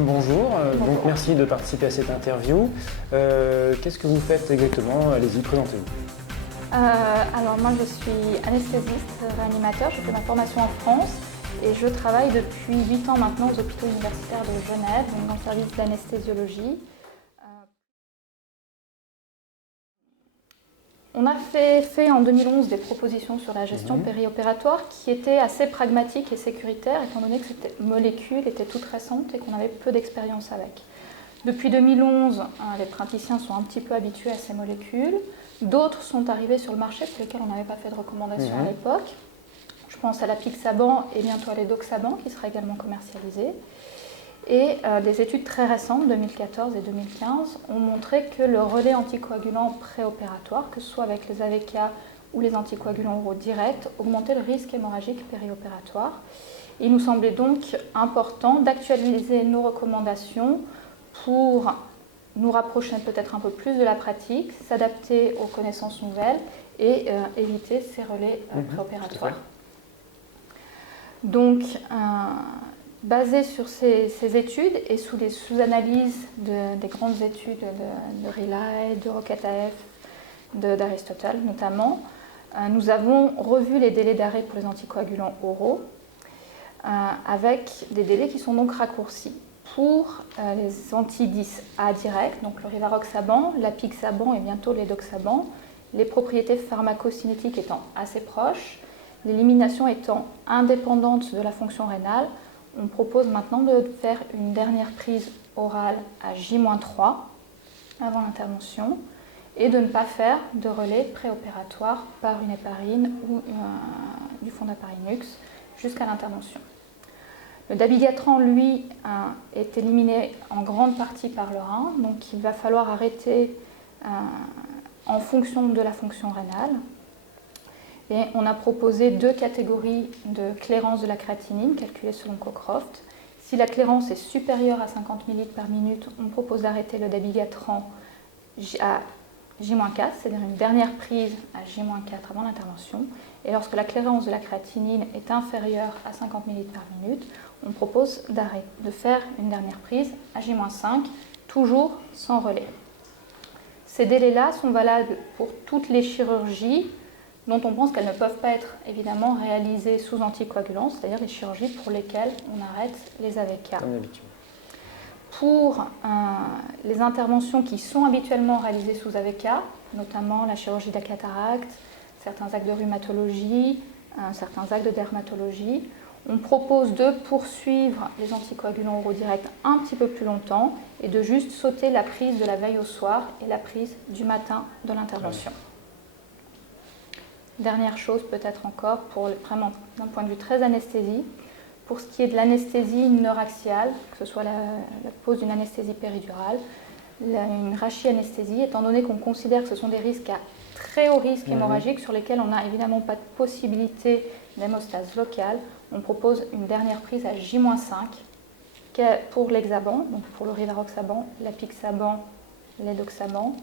bonjour. Bonjour. Donc merci de participer à cette interview. Qu'est-ce que vous faites exactement? Allez-y, présentez-vous. Alors moi je suis anesthésiste, réanimateur, j'ai fait ma formation en France et je travaille depuis 8 ans maintenant aux hôpitaux universitaires de Genève, donc dans le service d'anesthésiologie. On a fait en 2011 des propositions sur la gestion périopératoire qui étaient assez pragmatiques et sécuritaires étant donné que cette molécule était toute récente et qu'on avait peu d'expérience avec. Depuis 2011, les praticiens sont un petit peu habitués à ces molécules. D'autres sont arrivés sur le marché pour lesquels on n'avait pas fait de recommandation à l'époque. Je pense à l'apixaban et bientôt à l'édoxaban qui sera également commercialisé. Et des études très récentes, 2014 et 2015, ont montré que le relais anticoagulant préopératoire, que ce soit avec les AVK ou les anticoagulants oraux directs, augmentait le risque hémorragique périopératoire. Il nous semblait donc important d'actualiser nos recommandations pour nous rapprocher peut-être un peu plus de la pratique, s'adapter aux connaissances nouvelles et éviter ces relais préopératoires. Donc, basé sur ces études et sous les sous-analyses des grandes études de Relay, de Rocket-AF, d'Aristotle notamment, nous avons revu les délais d'arrêt pour les anticoagulants oraux avec des délais qui sont donc raccourcis. Pour les anti-10A directs, donc le rivaroxaban, l'apixaban et bientôt l'édoxaban, les propriétés pharmacocinétiques étant assez proches, l'élimination étant indépendante de la fonction rénale, on propose maintenant de faire une dernière prise orale à J-3 avant l'intervention et de ne pas faire de relais préopératoire par une héparine ou du fondaparinux jusqu'à l'intervention. Le dabigatran, lui, est éliminé en grande partie par le rein, donc il va falloir arrêter en fonction de la fonction rénale. Et on a proposé 2 catégories de clairance de la créatinine calculées selon Cockcroft. Si la clairance est supérieure à 50 ml par minute, on propose d'arrêter le dabigatran à J-4, c'est-à-dire une dernière prise à J-4 avant l'intervention. Et lorsque la clairance de la créatinine est inférieure à 50 ml par minute, on propose de faire une dernière prise à J-5, toujours sans relais. Ces délais-là sont valables pour toutes les chirurgies dont on pense qu'elles ne peuvent pas être évidemment réalisées sous anticoagulants, c'est-à-dire les chirurgies pour lesquelles on arrête les AVK. Comme d'habitude. Pour les interventions qui sont habituellement réalisées sous AVK, notamment la chirurgie de la cataracte, certains actes de rhumatologie, certains actes de dermatologie, on propose de poursuivre les anticoagulants oraux directs un petit peu plus longtemps et de juste sauter la prise de la veille au soir et la prise du matin de l'intervention. Dernière chose peut-être encore, vraiment d'un point de vue très anesthésie, pour ce qui est de l'anesthésie neuraxiale, que ce soit la pose d'une anesthésie péridurale, une rachianesthésie, étant donné qu'on considère que ce sont des risques à très haut risque hémorragique sur lesquels on n'a évidemment pas de possibilité d'hémostase locale, on propose une dernière prise à J-5 pour l'hexaban, donc pour le rivaroxaban, l'apixaban, l'édoxaban,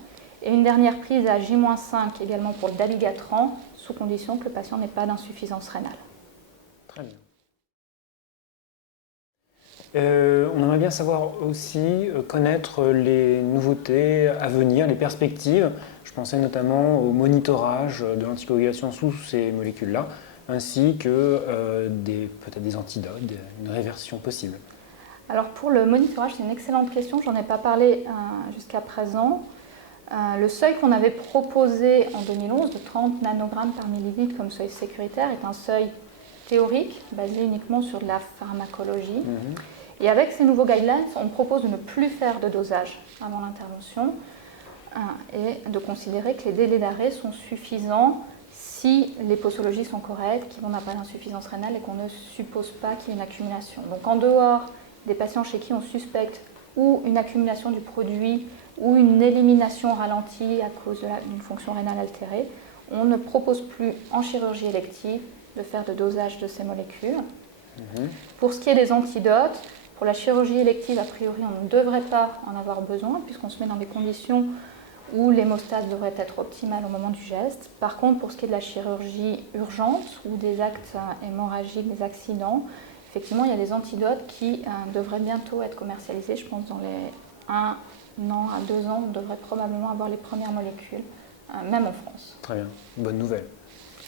et une dernière prise à J-5 également pour le dabigatran, sous condition que le patient n'ait pas d'insuffisance rénale. Très bien. On aimerait bien savoir aussi connaître les nouveautés à venir, les perspectives. Je pensais notamment au monitorage de l'anticoagulation sous ces molécules-là, ainsi que peut-être des antidotes, une réversion possible. Alors pour le monitorage, c'est une excellente question, j'en ai pas parlé jusqu'à présent. Le seuil qu'on avait proposé en 2011 de 30 nanogrammes par millilitre comme seuil sécuritaire est un seuil théorique basé uniquement sur de la pharmacologie. Et avec ces nouveaux guidelines, on propose de ne plus faire de dosage avant l'intervention et de considérer que les délais d'arrêt sont suffisants si les posologies sont correctes, qu'on n'a pas d'insuffisance rénale et qu'on ne suppose pas qu'il y ait une accumulation. Donc en dehors des patients chez qui on suspecte ou une accumulation du produit ou une élimination ralentie à cause d'une fonction rénale altérée, on ne propose plus en chirurgie élective de faire de dosage de ces molécules. Pour ce qui est des antidotes, pour la chirurgie élective, a priori, on ne devrait pas en avoir besoin puisqu'on se met dans des conditions où l'hémostase devrait être optimale au moment du geste. Par contre, pour ce qui est de la chirurgie urgente ou des actes hémorragiques, des accidents, effectivement, il y a des antidotes qui devraient bientôt être commercialisés. Je pense dans les 1 an à 2 ans, on devrait probablement avoir les premières molécules, même en France. Très bien, bonne nouvelle.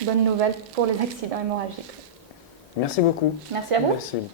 Bonne nouvelle pour les accidents hémorragiques. Merci beaucoup. Merci à vous. Merci.